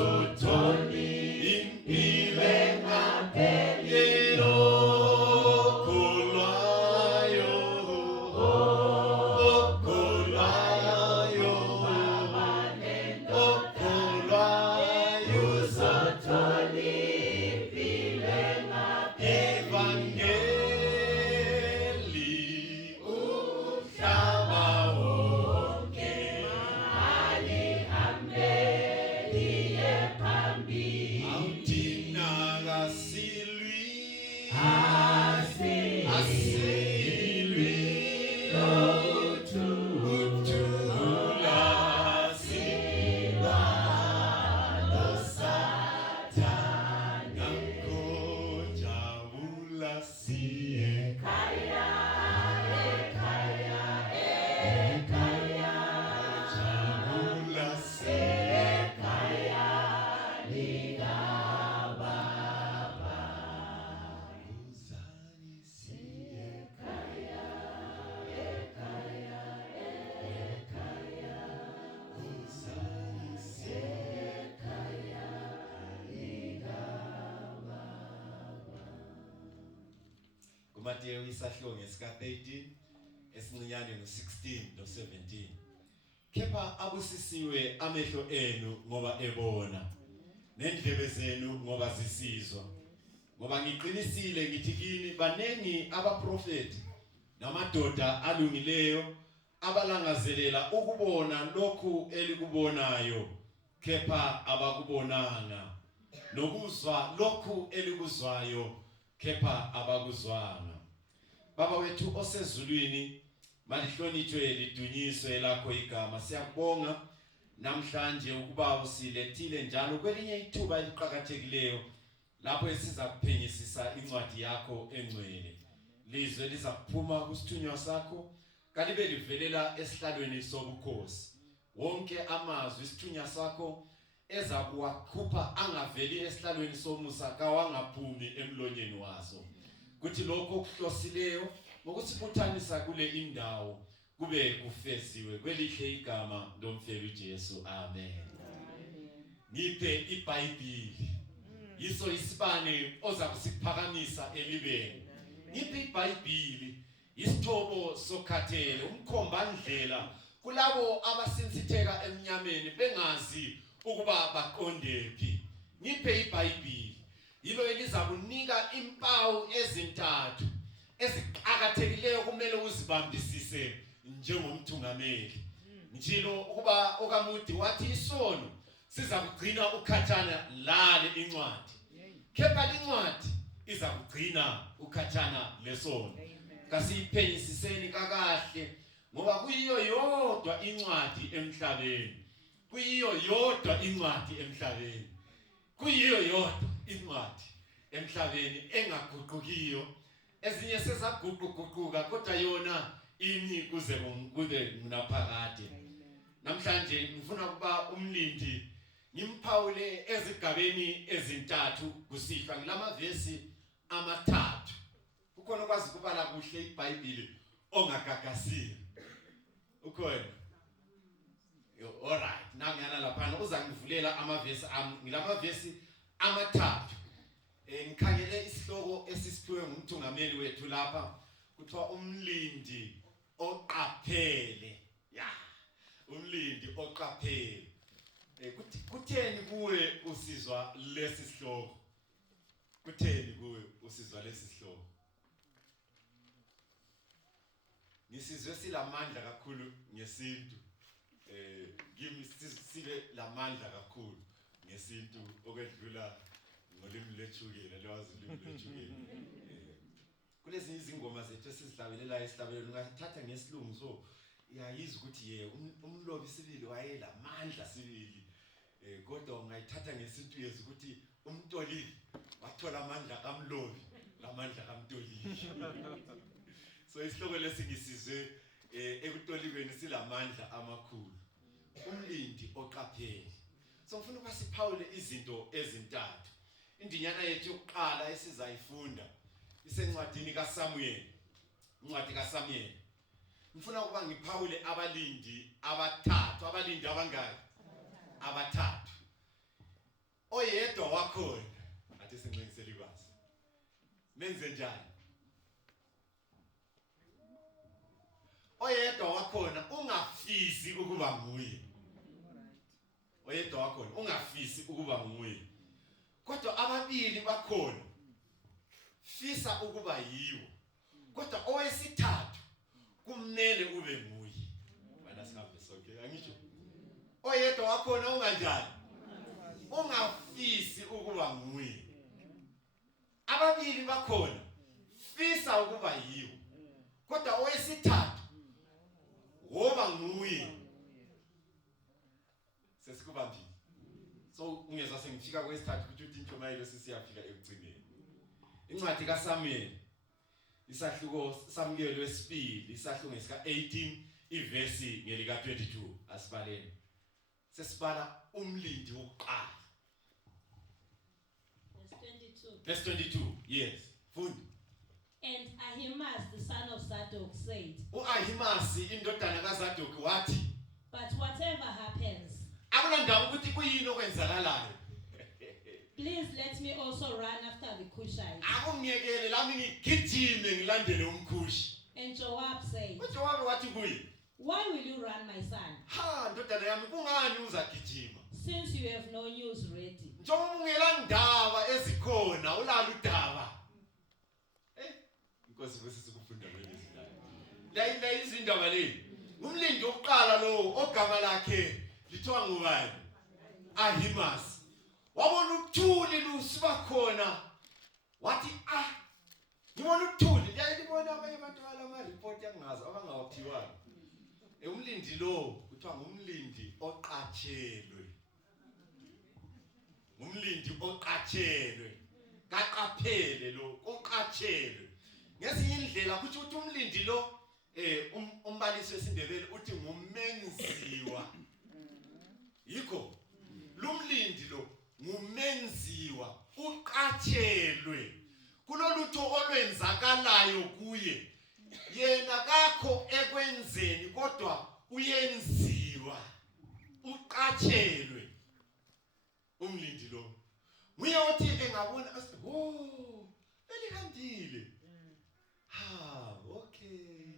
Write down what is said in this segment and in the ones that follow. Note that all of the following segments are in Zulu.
uzothola impilo engapheliyo. Mateyu isahluko ngesika 13 esincinyane no16 no17. Kepha abusisiwe amehlo enu ngoba ebona, nendlebe zenu ngoba zisizwa. Ngoba ngiqinisile ngithi kini banengi abaprofeti namadoda alungileyo abalangazelela ukubona lokhu elikubonayo, kepha abakubonanga, nokuzwa lokhu elikuzwayo, kepha abakuzwanga. Baba wethu osezulwini, malihlonitshwe lidunyiswe lakho igama. Siyakubonga namhlanje ukuba usilethile njalo kwelinye ithuba eliqhakathekileyo lapho esiza kuphenyisisa incwadi yakho engcwele. Lizwe liza kuphuma kusithunywa sakho, kalibe livelela esihlalweni sobukhosi. Wonke amazwi isithunywa sakho eza kuwakhupha angaveli esihlalweni somusa kawangaphumi emlonyeni waso. Kuthi lokho okuhlosileyo ngokusibuthanisa kule indawo kube kufeziwe kwelihle igama lomfelo uJesu. Amen. Ngiphe iBhayibheli, yiso isibane oza kusiphakamisa elibeni. Ngiphe iBhayibheli, isithobo sokhathele, umkhomba ndlela kulabo abasinsitheka emnyameni bengazi ukuba baqondephi. Ngiphe iBhayibheli, yilo elizakunika impawu ezintathu eziqhakathekileyo kumele uzibambisise njengomthungameli. Njalo ukuba okamuthi wathi isono siza kugcina ukhathana lale incwadi, kepha incwadi iza kugcina ukhathana lesono. Kasiphenyisiseni kakahle ngoba kuyiyo yodwa incwadi emhlabeni, kuyiyo yodwa incwadi emhlabeni, kuyiyo yodwa incwadi emhlabeni engaguqukiyo. Ezinye sezaguquguquka kodwa yona imi kuze kube naphakade. Namhlanje ngifuna kuba umlindi ngimphawule ezigabeni ezintathu kusihlwa ngilamavesi amathathu. Ukhona kwazi kubala kuhle iBhayibheli ongagagasile. Ukhona? Alright, nangiyana lapha uzangivulela amavesi ngilamavesi amathathu. Ngikhangele isihloko esisiphiwe ngumthungameli wethu lapha, kuthiwa umlindi oqaphele. Umlindi oqaphele. Kutheni kuwe usizwa lesi sihloko? Kutheni kuwe usizwa lesi sihloko? Nisizwe silamandla kakhulu ngesintu. Kimi sibe lamandla kakhulu ngesintu okwedlula ngolimi lwethukela, lwazi ulimi lwethukela. Kulezi izingoma zethu esizihlabelela esihlabelweni ungathatha ngesilungu so yayiza ukuthi umlobi sibili wayelamandla sibili, kodwa ungayithatha ngesintu yezwe ukuthi umtolili wathola amandla kamlobi lamandla kamtolili. So isihloko lesi ngisizwe ekutolikweni silamandla amakhulu, umlindi oqaphele. So ngifuna ukuba siphawule izinto ezintathu. Indinyana yethu yokuqala esizayifunda isencwadini kaSamuel, incwadi kaSamuel. Ngifuna ukuba ngiphawule abalindi abathathu. Abalindi abangaki? Abathathu. oyedwa wakhona athi sinqingisela ikwazi nenze njani oyedwa wakhona ungafisi ukuba nguye oyedwa wakhona ungafisi ukuba nguye kodwa ababili bakhona fisa ukuba yiwo kodwa owesithathu kumnene ube nguye mana sihambe sonke angisho oyedwa wakhona unganjani ungafisi ukuba nguye ababili bakhona fisa ukuba yiwo kodwa owesithathu woba nguye sesikubambile so ungeza sengifika kwesithathu ukuthi intshumayelo sisiyafika ekugcineni incwadi kaSamuel isahluko Samuel wesibili isahluko ngesika 18 ivesi ngelika 22 asibaleni sesibala umlindi wokuqala verse 22 yes fundi And Ahimaaz the son of Zadok said, uAhimasi indodana kaZadok wathi but whatever happens, akulanda ukuthi kuyini okwenzakalayo please let me also run after the Cushites. akungiyekele lami ngigijime ngilandele umkhushi And Joab said, uJowabi wathi kuye why will you run, my son, ha ndodana yami kungani uzagijima since you have no news ready? njengoba ungelandaba ezikhona ulala udaba inkosi sesifunda lezi la izindaba lezi umlindi oqala lo ogama lakhe lithiwa ngubani Ahimaaz wabona uthuli lusiba khona wathi ngibona uthuli yayibona abanye abantu balama report yangazi abangawaphiwanga umlindi lo kuthiwa ngumlindi oqatshelwe umlindi oqatshelwe kaqaphele lo oqatshelwe ngezinye indlela kuthi umlindi lo umbalisi wesindebele uthi ngumenziwa yikho lumlindi lo ngumenziwa uqatshelwe kulolutho olwenzakalayo kuye yena kakho ekwenzeni kodwa uyenziwa uqatshelwe umlindi lo nguye othi engabona asithi elihambile okay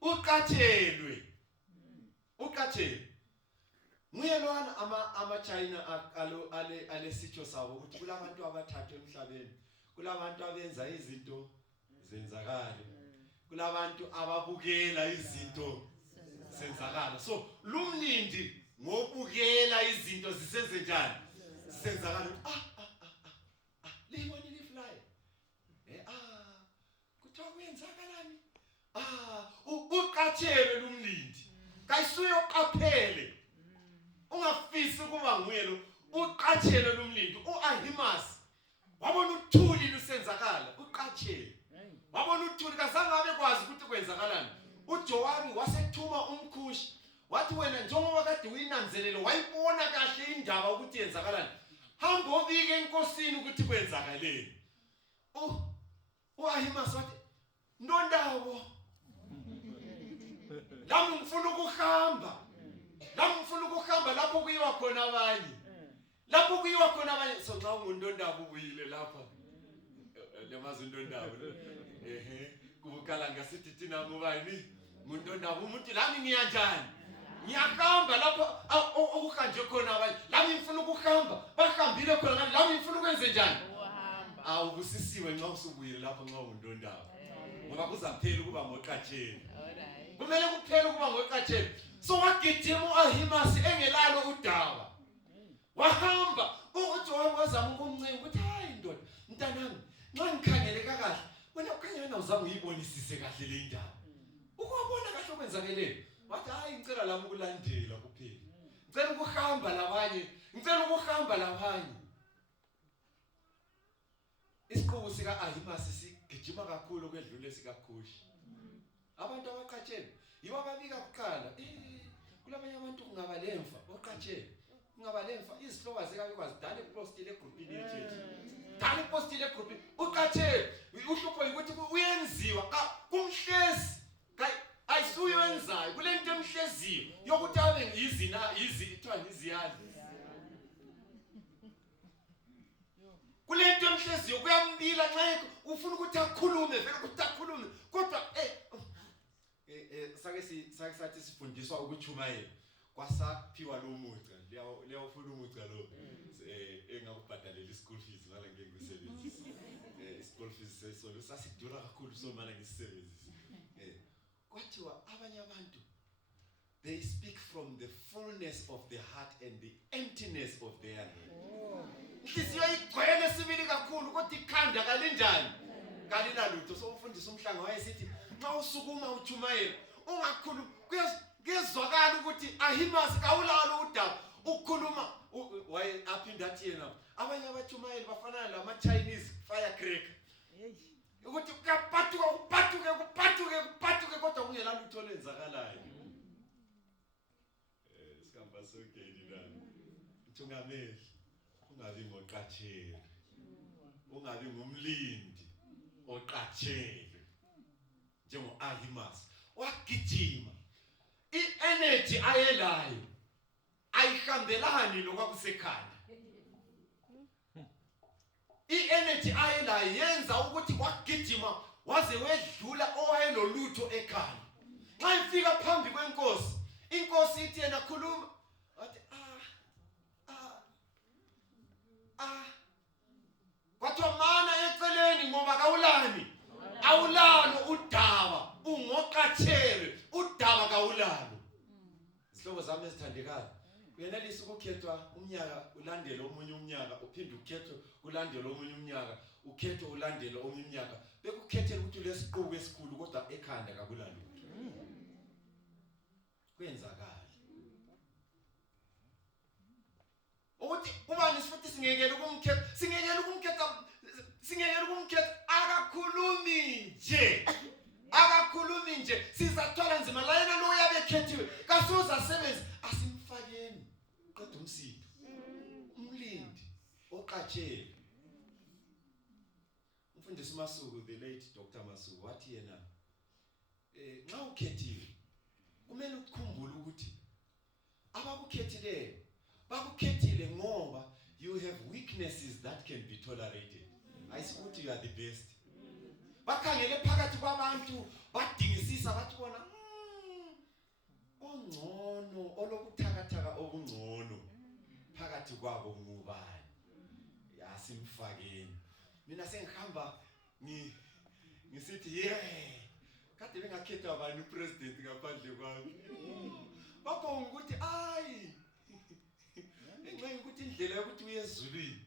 uqatshelwe nguye lwana ama-China alesitho sabo ukuthi kulabantu abathathu emhlabeni kulabantu abenza izinto zenzakale kulabantu ababukela izinto zenzakala so lumlindi ngobukela izinto zisenze njani senzakala libona lifly kuthiwa kuyenzakalani uqatshelwe lumlindi kayisuyo qaphele ungafisi ukuba nguye lo uqatshelwe lumlindi uAhimaaz wabona uthuli lusenzakala uqatshelwe wabona uthuli kazange abekwazi ukuthi kwenzakalani uJowabi wasethuma umkhushi wathi wena njengoba kade uyinanzelelo wayibona kahle indaba ukuthi yenzakalani hamba ubike enkosini ukuthi kwenzakaleni uAhimaaz wathi ndondabo lami ngifuna ukuhamba lapho kuyiwa khona abanye so xa ungundondabo ubuyile lapha lemazi ndondabo kubukala ngasithi thina ngubani ngundondabo umuntu lami ngiyanjani ngiyahamba lapho okuhanje khona abanye lami ngifuna ukuhamba bahambile khona lami ngifuna ukwenze njani awubusisiwe nxa usubuyile lapho nxa ungundondabo ngoba kuzaphela ukuba ngoqatsheni kumele kuphele ukuba ngoqatsheni so wagijima uAhimaaz engelalo udaba wahamba uJowabi wazama ukumncenga ukuthi hayi ndoda mntanami nxa ngikhangele kahle wena ukhangela uzama uyibonisise kahle le ndaba ukubona kahle okwenzakeleyo wathi hayi ngicela lami ukulandela kuphela ngicela ukuhamba labanye isiqubu sikaAhimaaz sigijima kakhulu kwedlule sikaKhushi abantu abaqatshelwe yibo ababika kuqala kulabanye abantu kungaba lemfa oqatshelwe kungaba lemfa izihlobo zikabekwazi dale postile egroupini yechechi dale postile egroupini uqatshelwe uhlupho ukuthi uyenziwa kumhlezi ayisuyo wenzayo kulento emhleziyo yokuthi abe yizina kuthiwa iziyali inhliziyo kuyambila nxa ufuna ukuthi akhulume vele ukuthi akhulume kodwa sake sathi sifundiswa ukuchumayela kwasaphiwa lo muca liyawufuna umuca lo engakubhadalela ischool fees mala ngeke ngisebenzise school fees sesolo sasidura kakhulu so mala ngisebenzise kwathiwa abanye abantu they speak from the fullness of the heart and the emptiness of their head. Inhliziyo igcwele sibili kakhulu kodwa ikhanda kalinjani kalinalutho. So umfundisi umhlanga wayesithi nxa usukuma uchumayela ungakhuluma kuyezwakala ukuthi ahimasi kawulalo udaba ukukhuluma waye aphinda athi yena abanye abachumayeli bafana lama Chinese firecracker ukuthi kuphathuke kodwa kungela lutho lenzakalayo. Sikhamba sokeni la Mthungameli ungabi ngoqatheli ungabi ngumlindi oqathele njengo Ahimas wagijima i-energy ayelayo ayihambelani lokwakusekhanda. I-energy ayelayo yenza ukuthi wagijima waze wedlula owayelolutho ekhanda. Nxa ifika phambi kwenkosi inkosi ithi yena khuluma athi kwathiwa mana eceleni ngoba kawulani awulalo udaba ungoqathele udaba kawulalo. Isihlobo zami esithandekayo uyenelisa ukukhethwa umnyaka ulandele omunye umnyaka uphinde ukhethwe ulandele omunye umnyaka ukhethwe ulandele omunye umnyaka bekukhethela ukuthi lesiqubu esikhulu kodwa ekhanda kakulalo kwenzakala ukuthi ubani sifuthi singekele ukumkhetha akakhulumi nje sizathola nzima la yena lo uyabekhethiwe kasuza sebenzi asimfakeni qedwe umsindo umlindi oqathele. Umfundisi Masuku the late Dr. Masuku wathi yena nxa ukhethiwe kumele ukukhumbule ukuthi abakukhethileyo bakukhethile ngoba you have weaknesses that can be tolerated. Ayisikuthi you are the best. Bakhangele phakathi kwabantu badingisisa bathi bona ongcono olokuthakathaka okungcono phakathi kwabo ngubani yasimfakeni. Mina sengihamba ngisithi kade bengakhetha abantu upresident ngaphandle kwami babonga ukuthi ngenxa yokuthi indlela yokuthi uyezulwini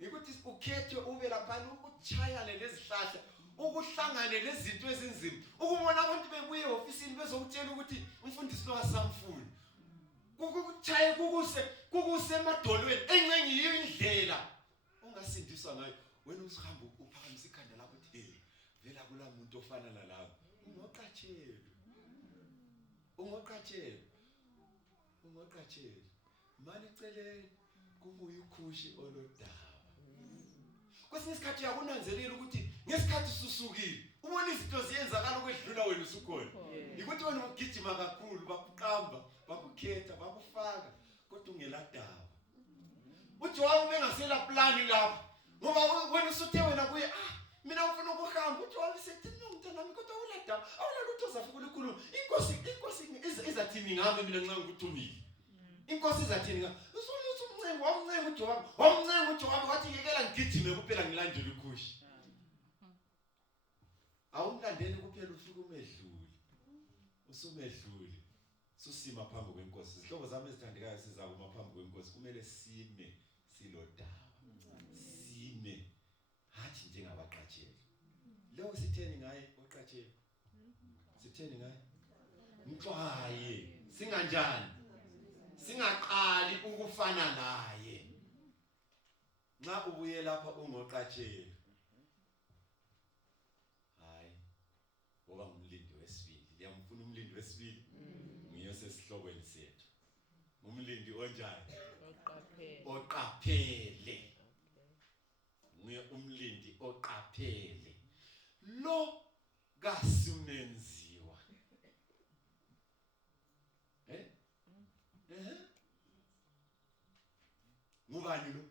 ukuthi ukhethwe ube lapha ukuchayane lezihlahla ukuhlangane lezinto ezinzima ukubona abantu bebuye ofisini bezokutshela ukuthi umfundisi lo asamfuni kukuchaye kukuse emadolweni encengi yiyo indlela ongasindiswa ngayo wena usihamba uphakamisa ikhanda lakho uthi vela kula muntu ofana nalabo ungoqathele mani eceleni kubuye ukhushi olodaba. Kwesinye isikhathi uyakunanzelela ukuthi ngesikhathi susukile ubona izinto ziyenzakala ukwedlula wena usukhona ukuthi wena ugijima kakhulu bakuqamba bakukhetha bakufaka kodwa ungela daba. Uthi wawu bengasela plani lapha ngoba wena usuthe wena kuye mina ngifuna ukuhamba uthi wayesethi nomntanami kodwa uladaba awulalutho zafika ukukhuluma inkosi izathini ngami mina nxa ngikuthumile inkosi izathini ngami usuluthi wamncenga uJowabi wathi ngekela ngigijime kuphela ngilandele ukhushi awumlandeni kuphela ufike usumedlule susima phambi kwenkosi. Izihlobo zami ezithandekayo sizakuma phambi kwenkosi kumele sime silodaba sime hathi njengabaqatheli. Leyo sitheni ngaye oqatheli sitheni ngaye mxwaye singanjani singaqali ukufana naye. Nxa ubuye lapha ungoqatheli ngoba ngumlindi wesibili liyamfuna umlindi wesibili ngiyo sesihlokweni sethu umlindi onjani oqaphele nguye umlindi oqaphele lo kasumenziwa ngubani lo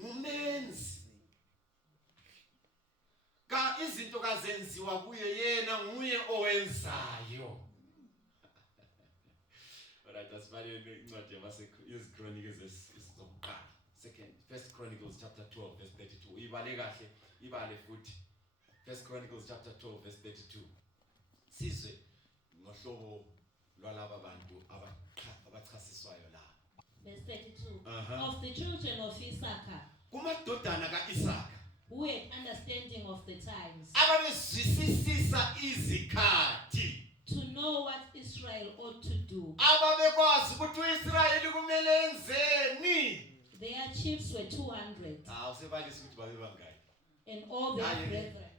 ngumenzi ka izinto kazenziwa kuye yena nguye owenzayo. Alright, asibale incwadi yamaChronicles esizokuqala. First Chronicles chapter 12 verse 32. Ibale kahle, ibale futhi. First Chronicles chapter 12 verse 32. Sizwe ngohlobo lwalaba bantu abachasiswayo la. Verse 32. Of the children of Issachar, Kumadodana kaIsaka, who had understanding of the times, ababezwisisa izikhathi, to know what Israel ought to do. ababekwazi ukuthi uIsrayeli kumele enzeni. Their chiefs were 200, Usebalisa ukuthi babe bangaki. and all their brethren.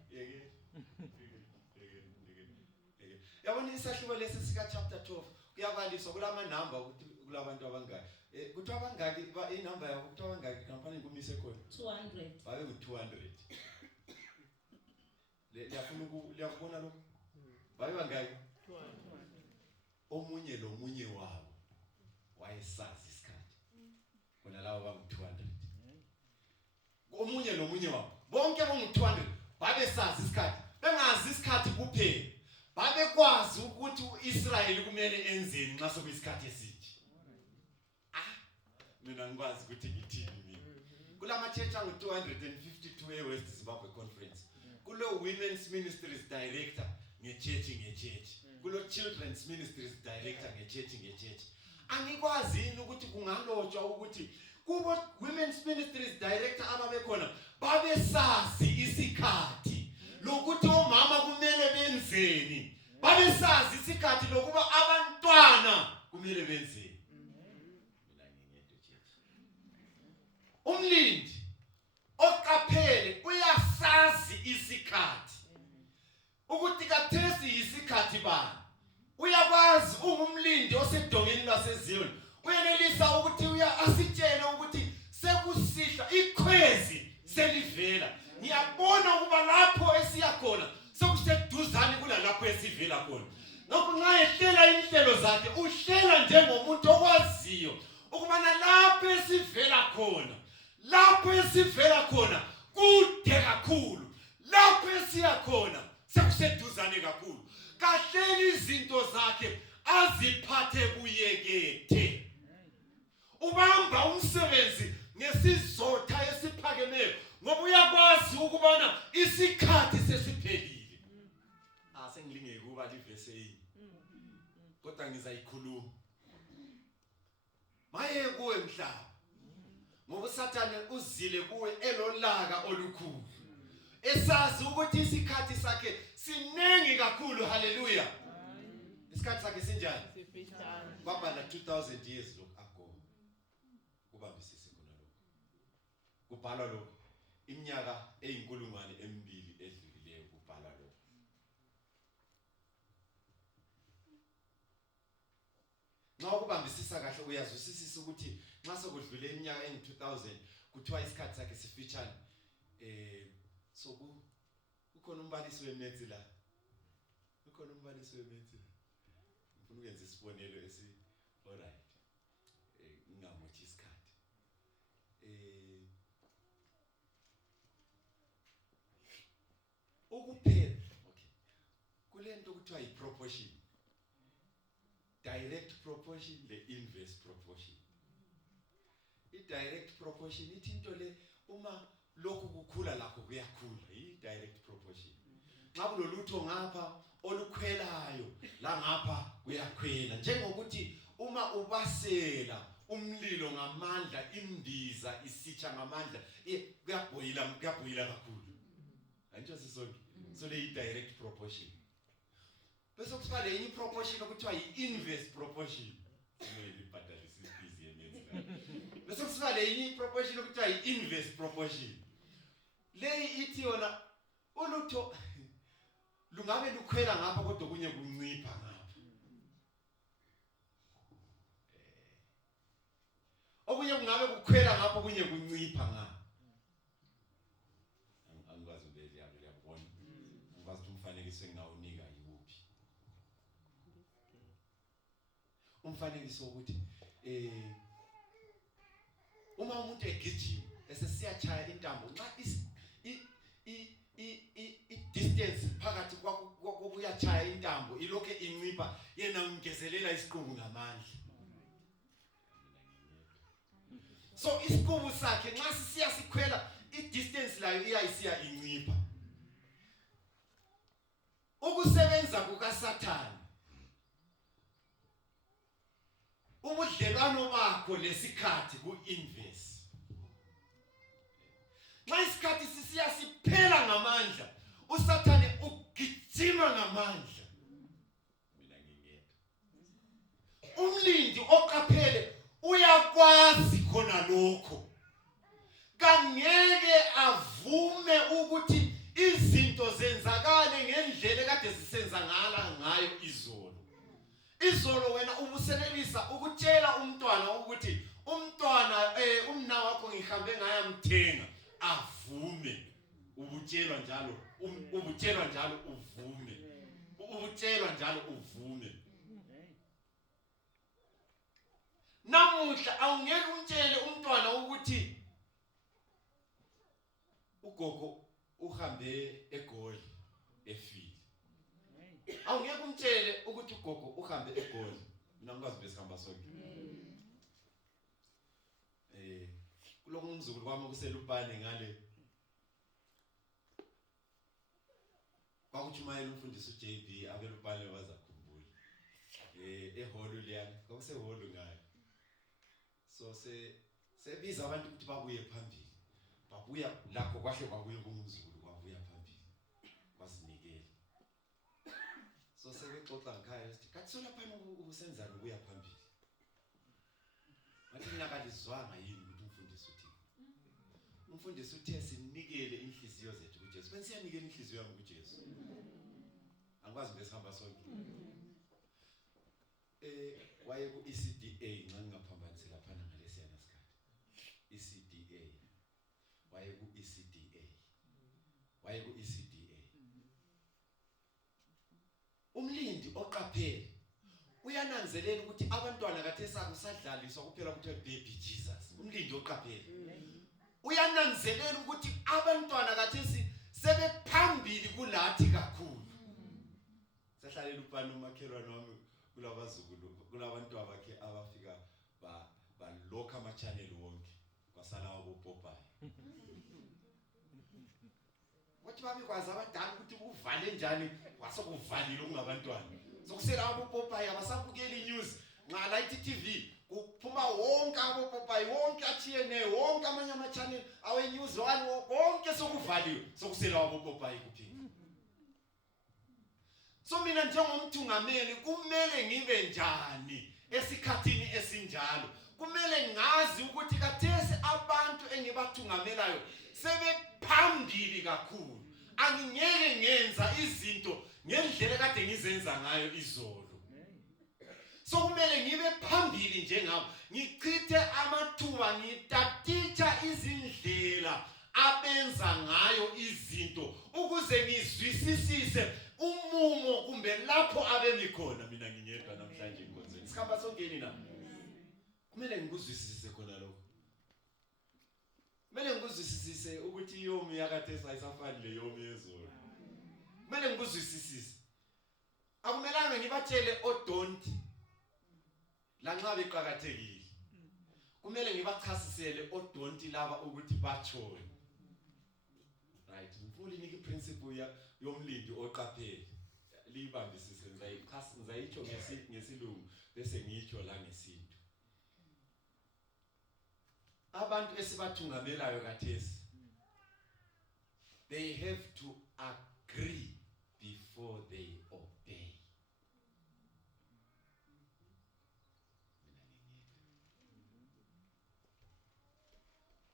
Yabona isahluko lesi sika chapter 12 kuyabaliswa kulama number ukuthi kulabantu abangaki. Kuthi abangaki inumber yabo kuthi abangaki kampani kumise khona 200. babe ku200. Liyakubona lokho? Babe bangaki? 200. Omunye lomunye wabo wayesazi isikhathi. Bona labo bangu200. Omunye lomunye wabo bonke bangu200 babesazi isikhathi. Bengazi isikhathi kuphela. Babekwazi ukuthi uIsrayeli kumele enzeni nxa sokuyisikhathi esithi. Mina ngikwazi ukuthi ngithini mina. Kulama church angu252 eWest Zimbabwe Conference. Kulo Women's Ministries Director ngechurch. Kulo Children's Ministries Director ngechurch. Angikwazi yini ukuthi kungalotshwa ukuthi kubo Women's Ministries Director ababekhona babesazi isikhathi lokuthi omama kumele benzeni. Babesazi isikhathi lokuba abantwana kumele benzeni. Mina ngingedwa church. Umlindi oqaphele uyasazi isikhathi. Ukuthi kathesi isikhathi bani. Uyakwazi umlindi osedongeni laseZion. Uyenelisa ukuthi asitshele ukuthi sekusihla ikhwezi selivela. Ngiyabona ukuba lapho esiyakhona sekuseduzane kulalapho esivela khona. Lokho nxa ehlela inhlelo zakhe uhlela njengomuntu okwaziyo ukuba lapho esivela khona kude kakhulu. Lapho esiyakhona sekuseduzane kakhulu. Kahleli izinto zakhe aziphathe kuyekethe. Ubamba umsebenzi ngesizotha esiphakemeyo ngoba uyakwazi ukubona isikhathi sesiphelile. Sengilingeke kuba livese yini. Kodwa ngizayikhuluma. Maye kuwe mhlaba. Ngoba uSathane uzile kuwe elolaka olukhulu. Esazi ukuthi isikhathi sakhe sinengi kakhulu. Haleluya. Isikhathi sakhe sinjani? Babala 2000 years ago. Kubambisise khona lokho. Kubhalwa lokho. Iminyaka eyinkulungwane 2 edlulileyo kubhalwa lokho. Nxa ukubambisisa kahle uyazwisisa ukuthi nxa sokudlule iminyaka engu2000 kuthiwa isikhathi sakhe sifitshane. So kukhona umbalisi weMaths la. Ngifuna ukwenza isibonelo alright. Ngingamothi isikhathi. Ukuphela. Okay. Kulento kuthiwa yiproportion. Direct proportion, the inverse proportion. I-direct proportion ithi into le uma lokhu kukhula lakho kuyakhula. I-direct proportion. Nxa kulolutho ngapha olukhwelayo la ngapha kuyakhwela. Njengokuthi uma ubasela umlilo ngamandla, imbiza isitsha ngamandla, kuyabhoyila kakhulu. Anjalo sisonke. So le i-direct proportion. Bese kusiba le proportion okuthiwa yi-inverse proportion. Ngiyibhadalisa ifizi yeMaths. Bese kusiba le proportion okuthiwa yi-inverse proportion. Le ithi yona ulutho lungabe lukhwela ngapha kodwa kunye kuncipha ngapha. Okunye kungabe kukhwela ngapha kunye kuncipha ngapha. Angikwazi ubeze yabo liyabona. Ngikwazi umfanekiso engawunika yiwuphi. Umfanekiso ukuthi uma umuntu egijima esesiyachaya intambo nxa distance phakathi kokuyachaya intambo ilokho incipha yena ungezelela isiqubu ngamandla. So isiqubu sakhe nxa sisiya sikhwela distance layo iyayisiya incipha. Ukusebenza kukaSathane ubudlelwano bakho lesikhathi ku-inverse. Nxa isikhathi sisiya siphela ngamandla, uSathane ugijima ngamandla. Mina ngingedwa. Umlindi oqaphele uyakwazi khona lokho. Kangeke avume ukuthi izinto zenzakale ngendlela kade zisenza ngayo izolo. Izolo wena ubuselelisa ukutshela umntwana ukuthi umntwana umna wakho ngihambe ngayamthenga avume. Ubutshelwa njalo uvume. Ubutshelwa njalo uvume. Namuhla awungeke umtshele umntwana ukuthi ugogo uhambe eGoli efile. Awungeke umtshele ukuthi ugogo uhambe eGoli. Mina ngikwazi besihamba sonke. Kuloko umzukulu kwami kuselupane ngale. Kwakuthi mayela umfundisi uJB abelupane bazakhumbula. Eholo liyana, kwakuseholo ngayo. So sebiza abantu ukuthi babuye phambili. Babuya lakho kwahle kwabuye kumzukulu kwabuya phambili. Kwasinikela. So sebexoxa ngikhaya sithi kathi solapha ubusenzana ubuya phambili. Bathi mina kalizwanga yini ukuthi umfundisi uthi. Umfundisi uthe sinikele inhliziyo zethu kuJesu. Bensiyanikela inhliziyo yami kuJesu. Angikwazi besihamba sonke. Waye ku ECDA nxa ngingaphambanisi lapha ngalesiya nasikhathi. ECDA. Waye ku ECDA. Umlindi oqaphele uyananzelela ukuthi abantwana kade sakusadlaliswa kuphela kuthiwa baby Jesus. Umlindi oqaphele uyananzelela ukuthi abantwana kade sebephambili kulathi kakhulu. Sahlalela upana umakhelwane wami kulabazukulu kulabantu abakhe abafika balokha ama channel wonke kwasala waboPopeye. Wathi babikwazi abadala ukuthi uvale njani wasokuvalile ungabantwana. Sokusela aboPopeye abasabukeli news ngala iTV kuphuma wonke aboPopeye wonke athiyene wonke amanye ama channel awe news one wonke sokuvaliwe sokusela aboPopeye kuphela. So mina njengomthungameli kumele ngibe njani esikhathini esinjalo? Kumele ngazi ukuthi kathesi abantu engibathungamelayo sebephambili kakhulu. Angingeke ngenza izinto ngendlela kade ngizenza ngayo izolo. So kumele ngibe phambili njengabo. Ngichithe amathuba ngitaticha izindlela abenza ngayo izinto ukuze ngizwisisise umumo kumbe lapho abemi khona. Mina ngingedwa namhlanje inkonzweni. Sikhamba songeni na? Kumele ngikuzwisise khona lokho. Kumele ngikuzwisise ukuthi yomi yakade sayisafani le yomi yezolo. Kumele ngikuzwisise. Akumelanga ngibatshele odonti la nxa beqhakathekile. Kumele ngibachasisele odonti laba ukuthi bachone. Right, ngifuna niki principle yomlindi oqaphele. Liyibambisise ngizayitsho ngesilungu bese ngitsho la ngesintu. Abantu esibathungamelayo kathesi, they have to agree before they obey.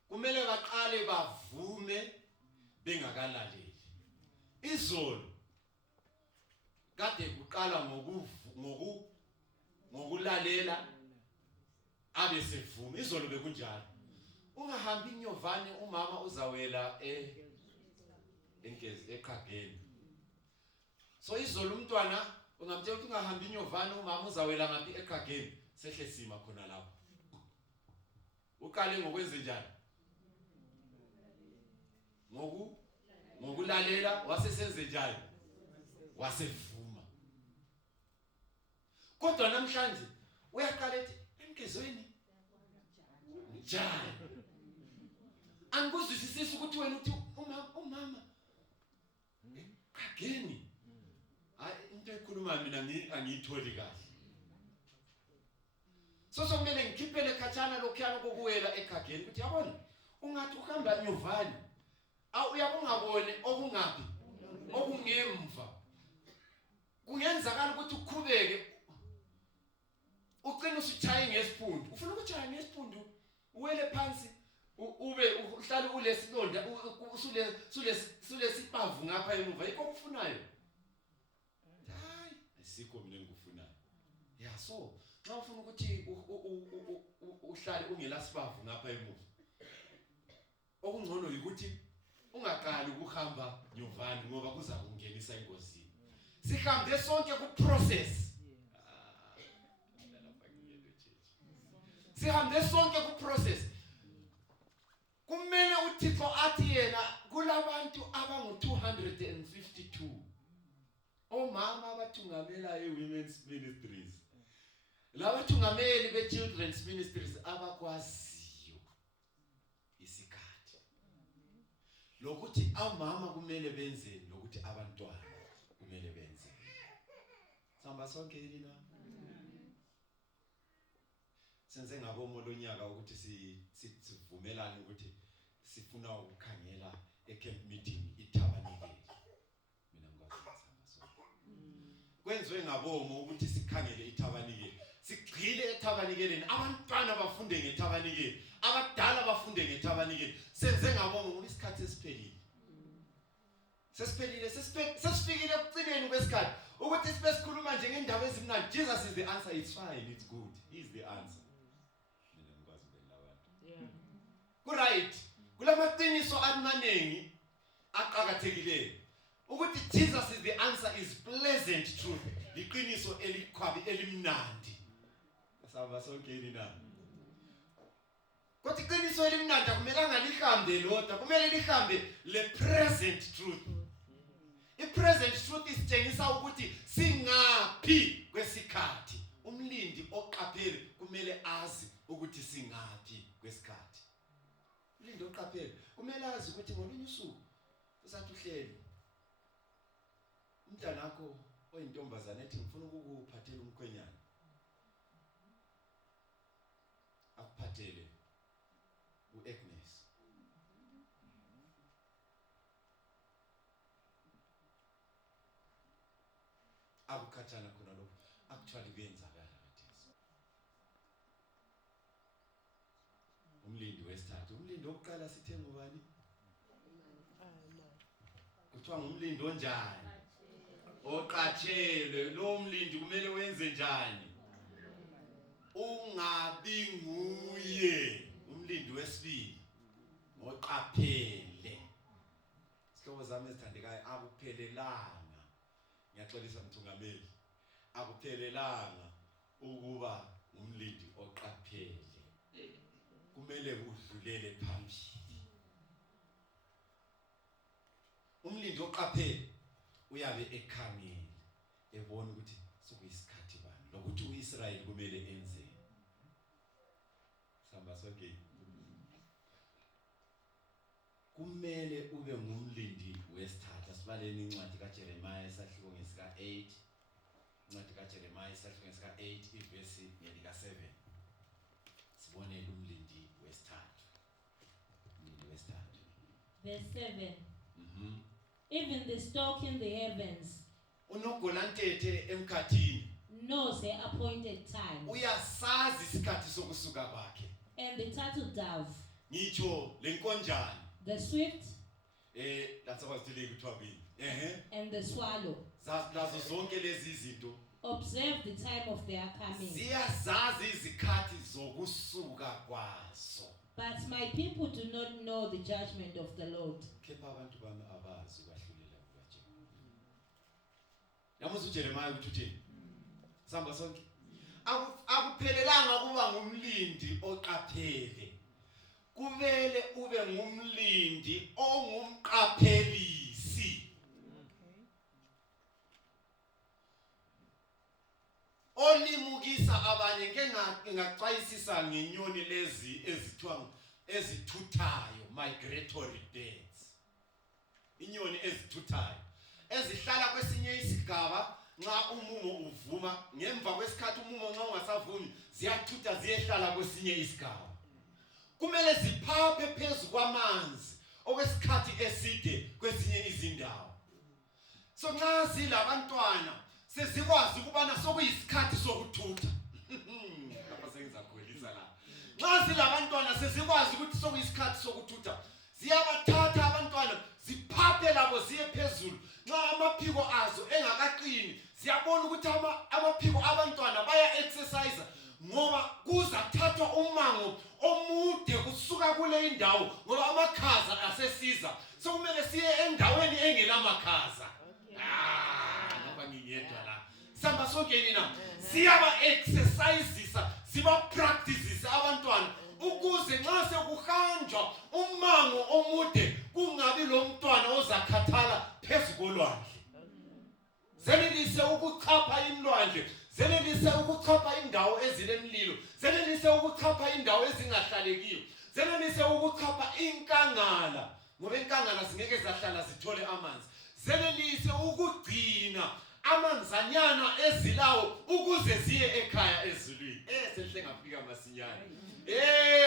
Kumele baqale bavume bengakalaleli. Izolo kade kuqala ngokulalela abesevuma. Izolo bekunjalo. Ungahambi inyovane umama uzawela enkezi eqhageni. So izolo umntwana ungamtshela ukuthi ungahambi inyovane umama uzawela ngaphi eqhageni. Sehle sima khona lapho. Uqale ngokwenze njani? ngokulalela wasesenze njani wasevuma. Kodwa namhlanje uyaqala ethi emkezweni njani. Angikuzwisisi ukuthi wena uthi umama Ekhageni. Hayi into ekhuluma mina angiyitholi kahle. So sokumele ngikhiphele khatshana lokhuyana kokuwela Ekhageni ukuthi yabona ungathi uhamba nyuvani uyabongabone okungaphi okungemva. Kungenzakala ukuthi ukhubeke ucina usithaye ngesiphundu. Ufuna ukutshaya ngesiphundu uwele phansi ube uhlale ulesilonda usule sipavu ngapha emuva. Yikho okufunayo. Hayi asikho mina engikufunayo. Yeah, so xa ufuna ukuthi uhlale ungela sipavu ngapha emuva, okungcono ukuthi ungaqali ukuhamba nyuvani ngoba kuza kungenisa engozini. Sihambe sonke ku process. Sihambe sonke ku process. Kumele uThixo athi yena kulabantu abangu 252 omama abathungamela women's ministries, laba thungameli be children's ministries abakwaziyo isikhathi lokuthi amama kumele benze lokuthi abantwana kumele benze. Samba sonke yini na? Senze ngabomo lonyaka ukuthi sivumelane ukuthi sifuna ukukhangela camp meeting iTabanike. Mina ngikwazi samba sonke. Kwenziwe ngabomo ukuthi sikhangele iTabanike. Sigcile eTabanikeleni, abantwana bafunde ngeTabanike, abadala bafunde ngeTabanike. Senze ngabomo ngoba isikhathi esiphelile. Sesifikile ekucineni kwesikhathi ukuthi sibe sikhuluma nje ngendaba ezimnandi. Jesus is the answer. It's fine, it's good. He is the answer. Mina ngikwazi ngela abantu. Right. Kulamaqiniso amanengi aqhakathekileyo ukuthi Jesus is the answer is pleasant truth. Iqiniso elikhwabi elimnandi. Asaba sonke yini na? Kodwa iqiniso elimnandi akumelanga lihambe lodwa, kumele lihambe le present truth. I-present truth isitshengisa ukuthi singaphi kwesikhathi. Umlindi oqaphele kumele azi ukuthi singaphi kwesikhathi. Umlindi oqaphele kumele azi ukuthi ngolunye usuku usathi uhleli umntanakho oyintombazana ethi ngifuna ukukuphathela umkhwenyana, akuphathele uAgnes. Akukhathana khona lokho actually kuyenzakala kathesi. Umlindi wesithathu, umlindi oqala sithe ngubani? Kuthiwa ngumlindi onjani? Oqatshelwe. Lo mlindi kumele wenze njani? Ungabi nguye umlindi wesibili oqaphele. Sihlobo zami ezithandekayo, akuphelelanga. Ngiyaxolisa mthungameli, akuphelelanga ukuba umlindi oqaphele. Kumele udlulele phambili. Umlindi oqaphele uyabe ekhangele ebona ukuthi sokuyisikhathi bani lokuthi uIsrael kumele enzeni. Samba sonke. Kumele ube ngumlindi wesithathu. Asibaleni incwadi kaJeremiah esahluko ngesika 8. Incwadi kaJeremiah esahluko ngesika 8 ivesi ngelika 7. Sibonele umlindi wesithathu. Umlindi wesithathu. Verse 7. Even the stork in the heavens unogolantete emkhathini knows the appointed time, uyasazi isikhathi sokusuka kwakhe. and the turtle dove, Ngitsho lenkonjane, the swift, that's what today kuthiwa bini. and the swallow Lazo zonke lezi izinto observe the time of their coming. ziyazazi izikhathi zokusuka kwazo. But my people do not know the judgment of the Lord. Kepha abantu bami abazi kwahlulela kukaJehova. Yamuza uJeremiah ukuthi uthini? Samba sonke. Akuphelelanga kuba ngumlindi oqaphele. Kumele ube ube ngumlindi ongumqaphelisi. Olimukisa abanye ngingacwayisisa ngenyoni lezi ezithuthayo, migratory birds. Inyoni ezithuthayo ezihlala kwesinye isigaba nxa umumo uvuma, ngemva kwesikhathi umumo nxa ungasavumi ziyathutha ziyehlala kwesinye isigaba. Kumele ziphaphe phezu kwamanzi okwesikhathi eside kwezinye izindawo. So nxa zilabantwana sezikwazi ukubana sokuyisikhathi sokuthutha. Lapha sengizakholisa la. Nxa zilabantwana sezikwazi ukuthi sokuyisikhathi sokuthutha. Ziyabathatha abantwana ziphaphe labo ziye phezulu. Nxa amaphiko azo engakaqini siyabona ukuthi amaphiko abantwana baya exercise ngoba kuzathathwa umango omude kusuka kule indawo ngoba amakhaza asesiza. So kumele siye endaweni engelamakhaza. Ngoba ngiyedwa la. Samba sonke nina siyaba exercisesa, siba practices abantwana ukuze nxa sekuhanjwa umango omude kungabi lo mntwana ozakhathala phezu kolwandle. Zenelise ukuchapha inlwandle, zenelise ukuchapha indawo ezilemlilo, zenelise ukuchapha indawo ezingahlalekiyo, zenelise ukuchapha inkangala ngoba inkangala zingeke zahlala zithole amanzi. Zenelise ukugcina amanzanyana ezilawo ukuze ziye ekhaya ezulwini. Sehle ngafika masinyane.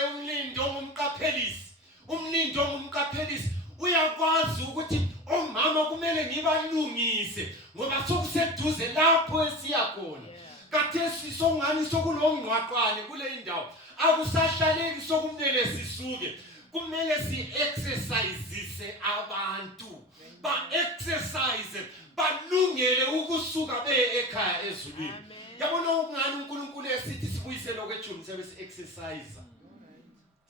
Umlindi ongumqaphelisi, umlindi ongumqaphelisi uyakwazi ukuthi omama kumele ngibalungise ngoba sokuseduze lapho esiya khona. Kathesi songani sokulongqwaqwane kule indawo. Akusahlaleki sokumele sisuke. Kumele si-exercise abantu. Ba-exercise, balungele ukusuka beye ekhaya ezulwini. Yabona ukungani uNkulunkulu esithi sibuyisele kwethumi siyabe si-exercise.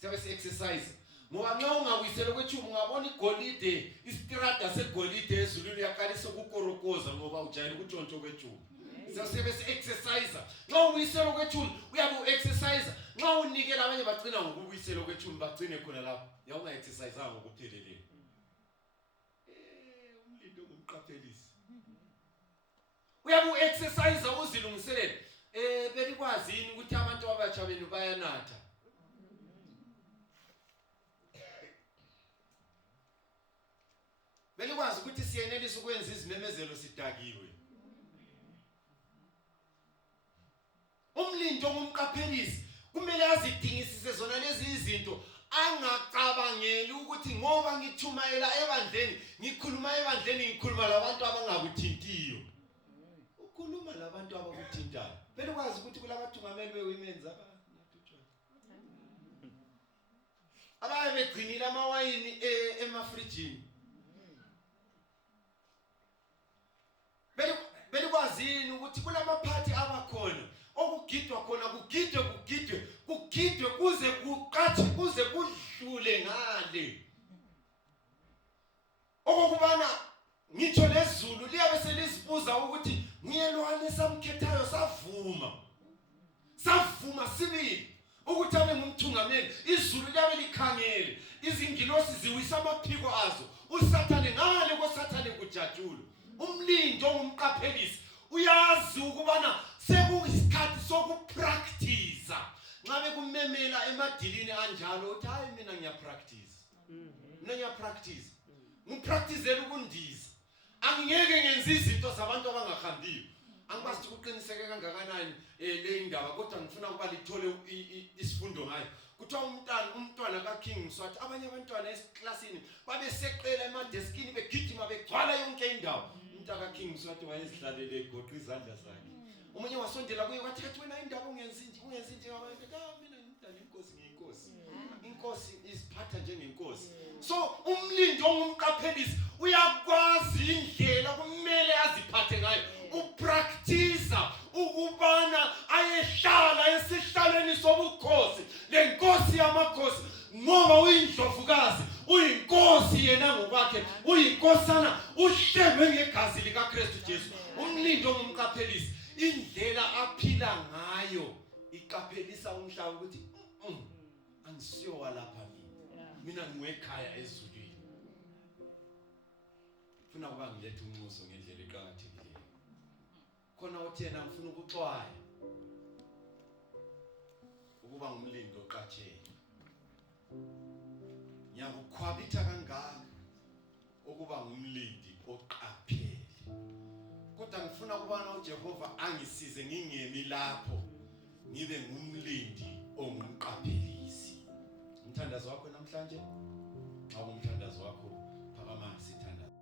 Siyabe si-exercise. Ngoba nxa ungabuyisele kwethumi ungabona igolide, isitirada segolide ezulwini uyaqalisa ukukorokoza ngoba ujayele ukutshontsho kwethumi. Siyabe si-exercise. Nxa ubuyisele kwethumi uyabe u-exercise. Nxa unikela abanye bagcina ngokubuyisela kwethumi bagcine khona lapho. Yawunga-exercise ngokupheleleyo. Umlindi ongumqaphelisi. Uyabe u-exercise uzilungiselele. Belikwazi yini ukuthi abantu abatsha benu bayanatha? Belikwazi ukuthi siyenelisa ukwenza izimemezelo sidakiwe. Umlindi ongumqaphelisi kumele azidingisise zona lezi izinto, angacabangeli ukuthi ngoba ngithumayela ebandleni, ngikhuluma ebandleni, ngikhuluma labantu abangakuthintiyo. Ukhuluma labantu abakuthintayo. Belikwazi ukuthi kulabathungameli be-women's abaye begcinile amawayini emafrijini. Belikwazi yini ukuthi kulamaphathi abakhona okugidwa khona, kugidwe kuze kuqathi kuze kudlule ngale. Okubana ngitsho lezulu liyabe selizibuza ukuthi ngiyelwane samkhethayo savuma sibili ukuthi abe ngumthungameli. Izulu liyabe likhangele, izingilosi ziwisa amaphiko azo, usathane ngale kosathane kujatshula. Umlindi ongumqaphelisi uyazi ukubana sekuyisikhathi sokupractice. Nxa bekumemela emadilini anjalo uthi hayi mina ngiyapractice. Mina ngiyapractice. Ngipracticele ukundiza. Angingeke ngenze izinto zabantu abangahambiyo. Angikwazi ukuqiniseka kangakanani le indaba kodwa ngifuna ukuba lithole isifundo ngayo. Kuthiwa umntwana kaKing Mswati, abanye abantwana esiklasini babe seqela emadeskini begijima begcwala yonke indawo. Umntaka King Mswati wayezihlalele egoqa izandla zakhe. Umunye wasondela kuye wathi wena indaba ungenzi ngabantu. Mina ngimdala inkosi ngiyinkosi. Inkosi iziphatha njengenkosi. So umlindi ongumqaphelisi uyakwazi indlela kumele aziphathe ngayo. Upractice ukubana ayehlala esihlalweni sobukhosi, lenkosi yamakhosi, ngoba uyindlovukazi, uyinkosi yena ngokwakhe, uyinkosana, uhlelwe ngegazi likaKristu Jesu. Umlindi ongumqaphelisi indlela aphila ngayo iqaphelisa umhlaba ukuthi angisiyo lapha mina. mina ngiwekhaya ezulwini ufuna kuba ngilethe umuso ngendlela eqhakathekileyo khona uthi yena ngifuna ukuxwaya ukuba ngumlindi oqathele ngiyakukhwabitha kangaka ukuba ngumlindi oqaphele kodwa ngifuna ukubana uJehova angisize ngingemi lapho ngibe ngumlindi ongumqaphelisi umthandazo wakho namhlanje xa umthandazo wakho phakama sithandaza